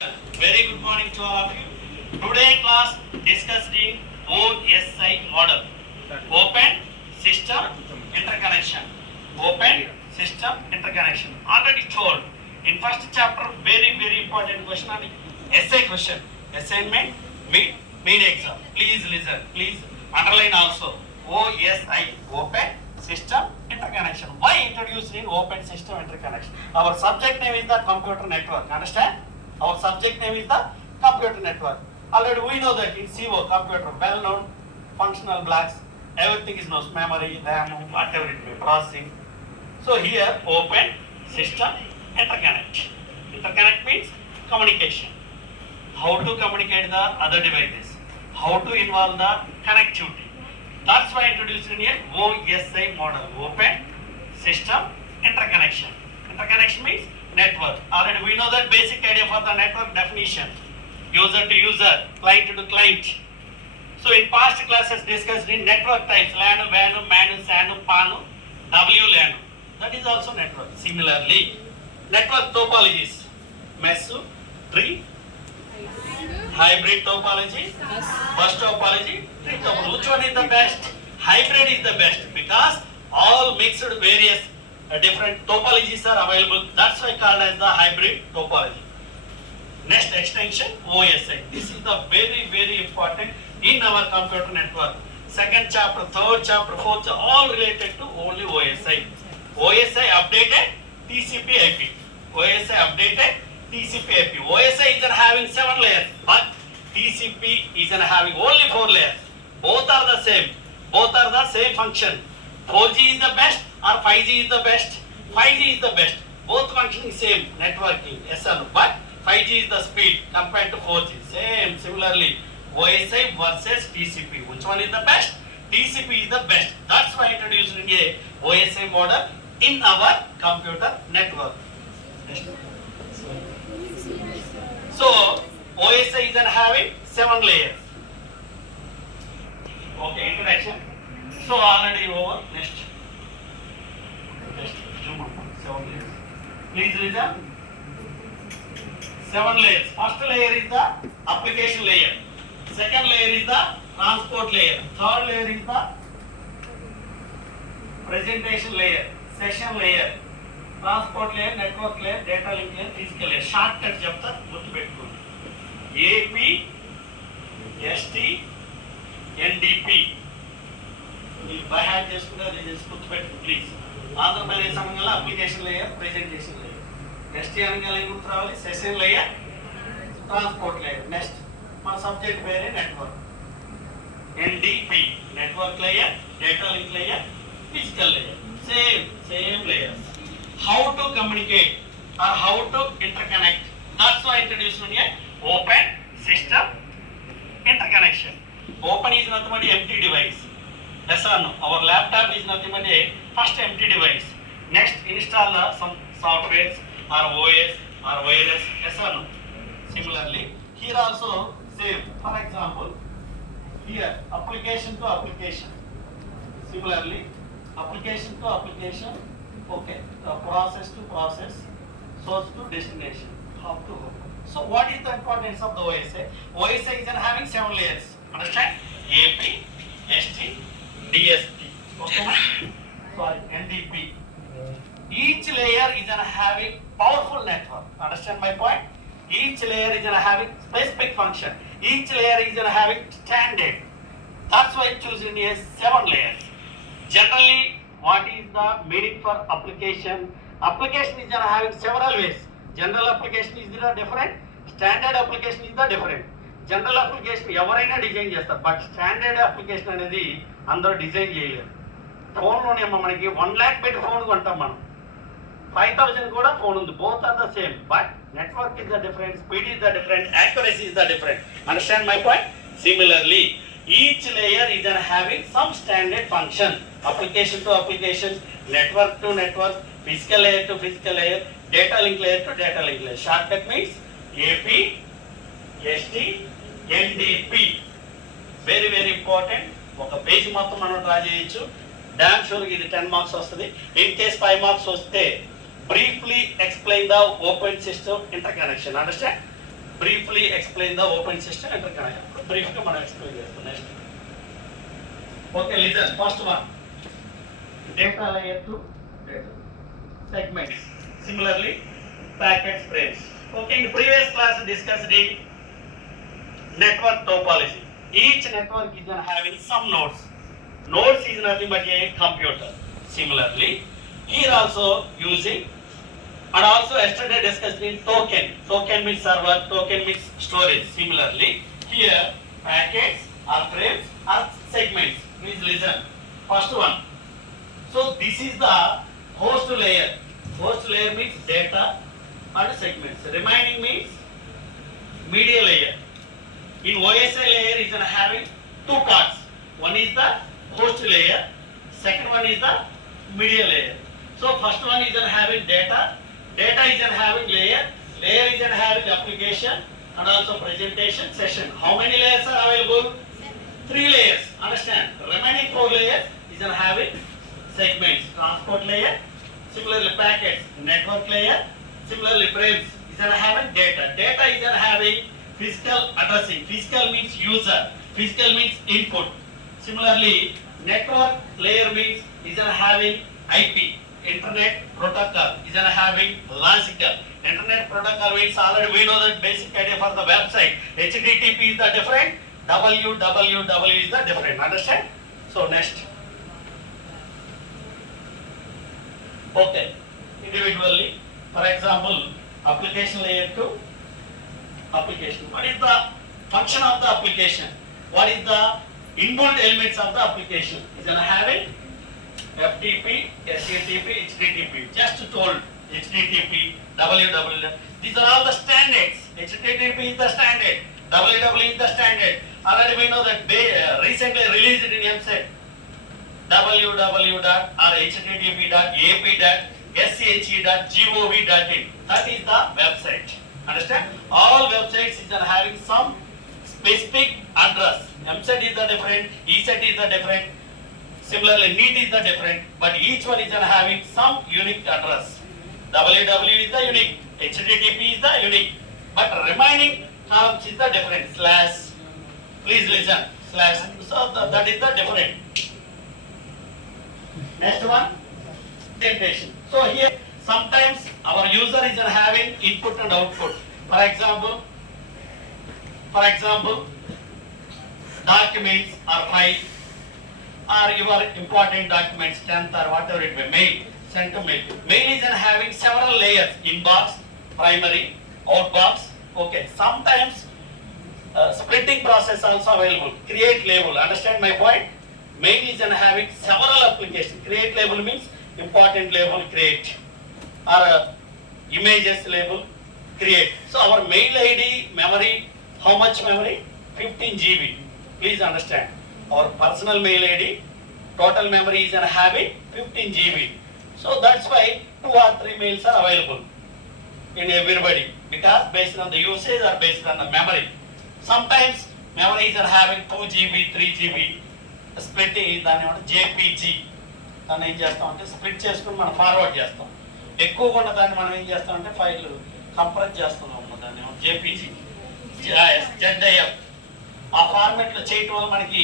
Very good morning to all of you. Today class discussed in OSI model. Open System Interconnection. Open System Interconnection. Already told in first chapter very important question on essay question. Assignment mid exam. Please listen. Please underline also. OSI Open System Interconnection. Why introduced in Open System Interconnection? Our subject name is the computer network. Understand? Our subject name is the computer network. Already we know that in CO, computer, well known functional blocks, everything is known, memory, RAM, whatever it may, processing. So here, open system interconnect. Interconnect means communication. How to communicate the other devices. How to involve the connectivity. That's why introduced in here OSI model, open system interconnection. Interconnection means network. Already we know that basic idea for the network definition. User to user, client to client. So in past classes discussed in network types, LAN, WAN, MAN, SAN, PAN, WLAN. That is also network. Similarly, network topologies, mesh, tree, hybrid topology, bus topology, tree topology. Which one is the best? Hybrid is the best because all mixed various different topologies are available. That's why called as the hybrid topology. Next extension OSI. This is the very important in our computer network. Second chapter, third chapter, fourth chapter, all related to only OSI. OSI updated TCP/IP. OSI updated TCP/IP. OSI is having 7 layers, but TCP is having only 4 layers. Both are the same. Both are the same function. 4G is the best or 5G is the best. 5G is the best. Both functioning same networking. Yes or no? But 5G is the speed compared to 4G. Same. Similarly, OSI versus TCP. Which one is the best? TCP is the best. That's why I introduced in a OSI model in our computer network. So OSI is having 7 layers. Okay, introduction. So already over. Next. 7 layers. Please listen. 7 layers. First layer is the application layer. Second layer is the transport layer. Third layer is the presentation layer. Session layer. Transport layer, network layer, data link layer, physical layer. Shortcut చెప్తా గుర్తుపెట్టుకోండి. AP, ST, NDP. మీరు by hack చేసుకుంటే అది గుర్తుపెట్టుకోండి please. Andhra Pradesh అనగా application layer, presentation layer. Next అనగా ఏం గుర్తు రావాలి? Session layer, transport layer. Next మన సబ్జెక్ట్ పేరే network. NDP network layer, data link layer, physical layer. Same layers. How to communicate or how to interconnect. That's why I introduced here open system interconnection. Open is nothing but empty device. Yes or no? Our laptop is nothing but a first empty device. Next, install some softwares or OS or virus. Yes or no? Similarly, here also same. For example, here application to application. Similarly, application to application. Okay, process to process, source to destination, hub to hub. So what is the importance of the OSI? OSI is having 7 layers. Understand? AP, ST, DSP. Okay. Sorry, NDP. Each layer is having powerful network. Understand my point? Each layer is having specific function. Each layer is having standard. That's why I choose in here 7 layers. Generally, what is the meaning for application? Application is having several ways. General application is the different. Standard application is the different. General application ఎవరైనా design చేస్తారు, but standard application అనేది అందరూ design చేయలేరు. ఫోన్లోనే మనకి 1 lakh పెట్టి phone కొంటాం మనం, 5,000 కూడా ఫోన్ ఉంది. Both are the same, but network is the different, speed is the different, accuracy is the different. Understand my point? Similarly, each layer is having some standard function. Application to application, network to network, physical layer to physical layer, data link layer to data link layer. Shortcut means AP, ST, NDP. Very important. ఒక page మొత్తం మనం draw చేయొచ్చు. Damn sure ఇది 10 marks వస్తుంది. In case 5 marks వస్తే briefly explain the open system interconnection. Understand? briefly explain the open system interconnection. Briefly మనం explain చేస్తాం next. Okay, listen. First one, data layer to data segments. Similarly, packets frames. Okay, in the previous class we discussed the network topology. Each network is having some nodes. Nodes is nothing but a computer. Similarly, here also using, and also yesterday discussed in token. Token means server, token means storage. Similarly, here packets or frames or segments. Please listen. First one. So this is the host layer. Host layer means data and segments. Remaining means media layer. In OSI layer is having two parts. One is the host layer. Second one is the media layer. So first one is having data. Data is having layer. Layer is having application and also presentation session. How many layers are available? 3 layers. Understand? Remaining 4 layers is having segments. Transport layer. Similarly packets. Network layer. Similarly frames is having data. Data is having physical addressing. Physical means user. Physical means input. Similarly, network layer means is having IP. Internet protocol is having logical. Internet protocol means already we know that basic idea for the website. HTTP is the different. www is the different. Understand? So next. Okay. Individually, for example, application layer to application. What is the function of the application? What is the inbuilt elements of the application? Is having FTP, SATP, HTTP. Just told HTTP, www. These are all the standards. HTTP is the standard. www is the standard. Already we know that they recently released it in MSET. www.http.ap.sche.gov.in. That is the website. Understand? All websites is having some specific address. MSET is the different, ESET is the different. Similarly, NEET is the different, but each one is having some unique address. www is the unique, HTTP is the unique, but remaining columns is the different. Slash. Please listen. Slash. So that is the different. Next one, presentation. So here sometimes our user is having input and output. For example, documents or file or your important documents, 10th or whatever it may, mail, sent to mail. Mail is having several layers: inbox, primary, outbox. Okay, sometimes splitting process also available. Create label. Understand my point? Mail is having several applications. Create label means important label create, or images label create. So our mail ID memory, how much memory? 15 GB. Please understand. Our personal mail ID total memory is having 15 GB. So that's why 2 or 3 mails are available in everybody, because based on the usage or based on the memory. Sometimes memories are having 2 GB, 3 GB. Split దాన్ని JPG దాన్ని ఏం చేస్తామంటే split చేసుకుని మనం forward చేస్తాం. ఎక్కువగా ఉన్న దాన్ని మనం ఏం చేస్తామంటే ఫైల్ కంప్రెస్ చేస్తున్నాం. దాన్ని జేపీజీ, ZIF ఆ ఫార్మాట్లో చేయటం వల్ల మనకి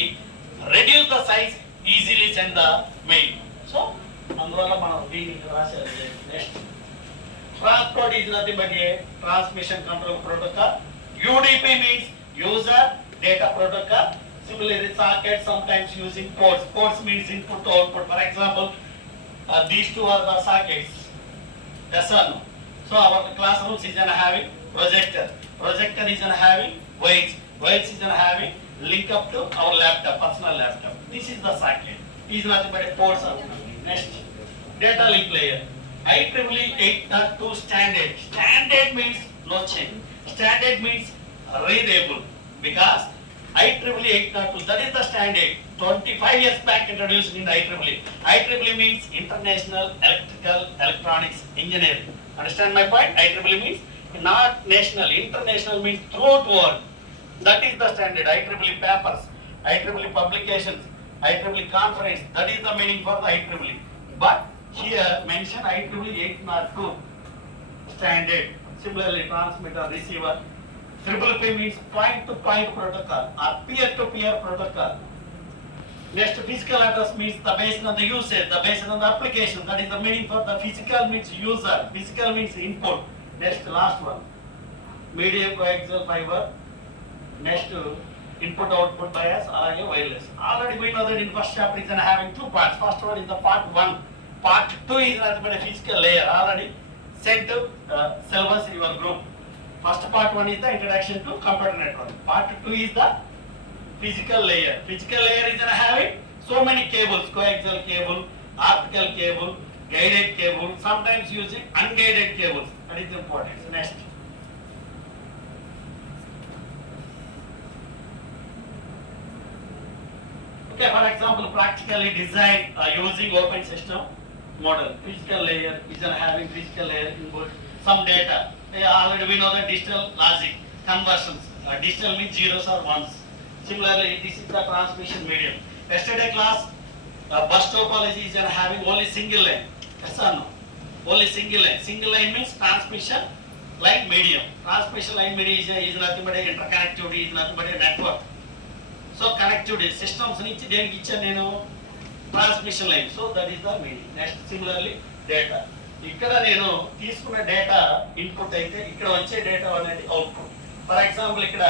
reduce the size, easily send the mail. So అందువల్ల మనం దీనికి రాసేది. Next, transport is nothing but A transmission control protocol. UDP means user data protocol. Similarly, socket sometimes using ports. Ports means input to output. For example, these two are the sockets. Yes or no? So our classrooms is having projector. Projector is having wires. Wires is having link up to our laptop, personal laptop. This is the socket. It is nothing but a ports. Next, data link layer. IEEE 8.2 standard. Standard means no change. Standard means readable, because IEEE 8.2, that is the standard. 25 years back introduced in the IEEE. IEEE means International Electrical Electronics Engineering. Understand my point? IEEE means not national. International means throughout world. That is the standard. IEEE papers, IEEE publications, IEEE conference. That is the meaning for the IEEE. But here mention IEEE 8.2 standard. Similarly, transmitter, receiver, Triple P means point to point protocol or peer to peer protocol. Next, physical address means the based on the usage, the based on the application. That is the meaning for the physical means user, physical means input. Next, last one, medium coaxial fiber. Next, input output bias or wireless. Already we know that in first chapter is having two parts. First one is the part 1. Part 2 is nothing but a physical layer. Already sent to syllabus in your group. First part 1 is the introduction to computer network. Part 2 is the physical layer. Physical layer is having so many cables, coaxial cable, optical cable, guided cable, sometimes using unguided cables. That is important. So next. Okay, for example, practically design using open system model. Physical layer is having physical layer input some data. Already we know the digital logic conversions. Digital means zeros or ones. Similarly, this is the transmission medium. Yesterday class, bus topology is having only single line. Yes or no? Only single line. Single line means transmission line medium. Transmission line medium is nothing but a interconnectivity, is nothing but a network. So connectivity systems nunchi deniki ichcha nenu transmission line. So that is the meaning. Next, similarly data. ikkada nenu తీసుకున్న data input అయితే ఇక్కడ వచ్చే data అనేది output. For example ఇక్కడ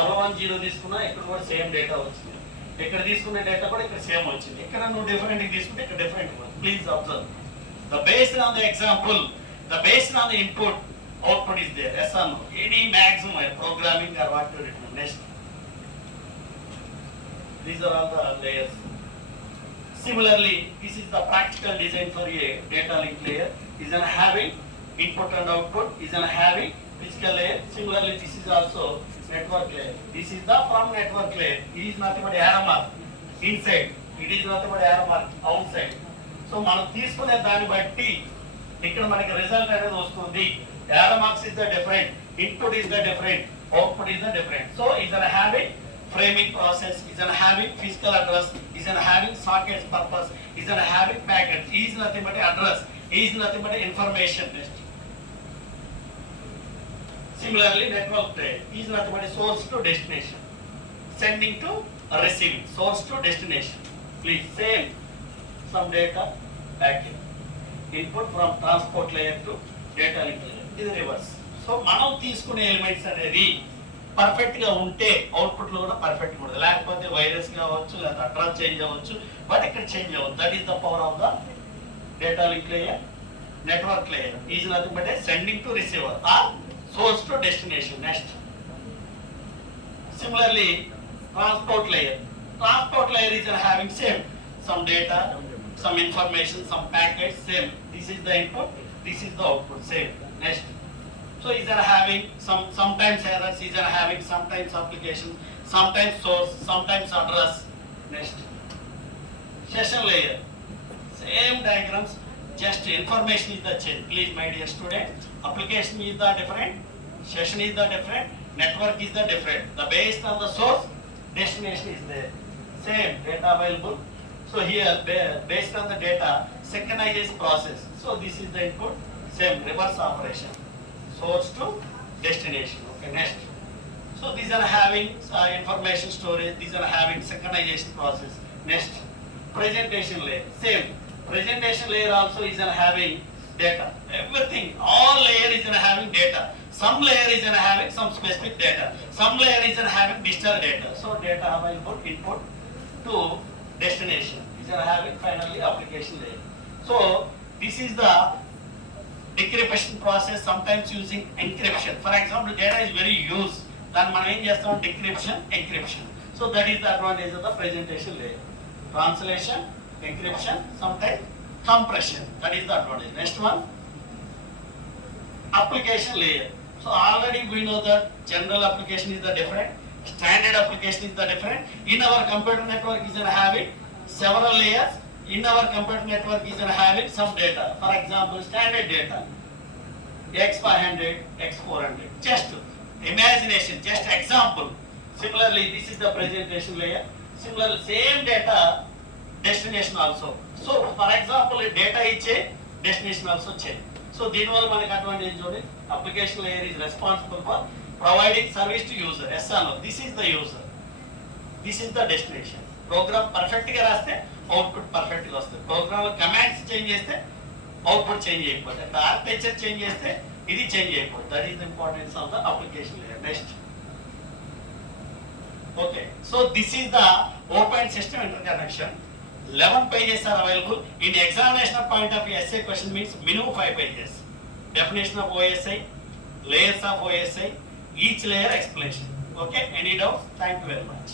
110 తీసుకున్నా ఇక్కడ కూడా same data వచ్చింది. ఇక్కడ తీసుకున్న డేటా కూడా ఇక్కడ సేమ్ వచ్చింది. ఇక్కడ నువ్వు డిఫరెంట్ తీసుకుంటే ఇక్కడ different. Please observe the based on the example, the based on the input output is there. Yes or no? Any maximum programming or what you written. Next, these are all the layers. Similarly, this is the practical design for a data link layer. Is an having input and output, is an having physical layer. Similarly, this is also network layer. This is the from network layer. It is nothing but arrow mark inside. It is nothing but arrow mark outside. So మనం తీసుకునే దాన్ని బట్టి ఇక్కడ మనకి result అనేది వస్తుంది. arrow marks is the different, input is the different, output is the different. So is an having framing process, is an having physical address, is an having sockets purpose, is an having packet. Is nothing but address, is nothing but information. Similarly, network tray is nothing but source to destination, sending to receiving, source to destination. Please same some data packet, input from transport layer to data link layer. This is reverse. So మనం తీసుకునే elements అనేది perfect గా ఉంటే output లో కూడా perfect గా ఉంటుంది. లేకపోతే వైరస్ కావచ్చు లేదా అడ్రస్ చేంజ్ అవ్వచ్చు, బట్ ఇక్కడ చేంజ్ అవ్వదు. That is the power of the data link layer. Network layer is nothing but sending to receiver or source to destination. Next, similarly transport layer. Transport layer is having same some data, some information, some packets, same. This is the input, this is the output, same. Next. So is are having sometimes errors, is are having sometimes application, sometimes source, sometimes address. Next. Session layer. Same diagrams, just information is the change. Please my dear student, application is the different, session is the different, network is the different. The based on the source, destination is there. Same data available. So here based on the data synchronization process. So this is the input, same reverse operation, source to destination. Okay, next. So these are having information storage, these are having synchronization process. Next, presentation layer, same. Presentation layer also is having data. Everything, all layer is having data. Some layer is having some specific data. Some layer is having digital data. So data available input to destination. These are having finally application layer. So this is the decryption process, sometimes using encryption. For example, data is very used. Then మనం ఏం చేస్తాం, decryption, encryption. So that is the advantage of the presentation layer. Translation, encryption, sometimes compression. That is the advantage. Next one, application layer. So already we know that general application is the different, standard application is the different. In our computer network is having several layers. In our computer network is having some data. For example, standard data x500, x400. Just imagination, just example. Similarly, this is the presentation layer. Similarly, same data destination also. So for example, data iche destination also change. So దీనివల్ల మనకి advantage చూడండి, application layer is responsible for providing service to user. Yes or no? This is the user. This is the destination. Program perfect గా రాస్తే output perfect గా వస్తుంది. Programme commands change చేస్తే output change అయిపోతుంది. అంటే ఆర్కిటెక్చర్ చేంజ్ చేస్తే ఇది change అయిపోతుంది. That is the importance of the application layer. Next. Okay, so this is the open system interconnection. 11 pages are available. In examination point of view, essay question means minimum 5 pages. Definition of OSI, layers of OSI, each layer explanation. Okay, any doubts? Thank you very much.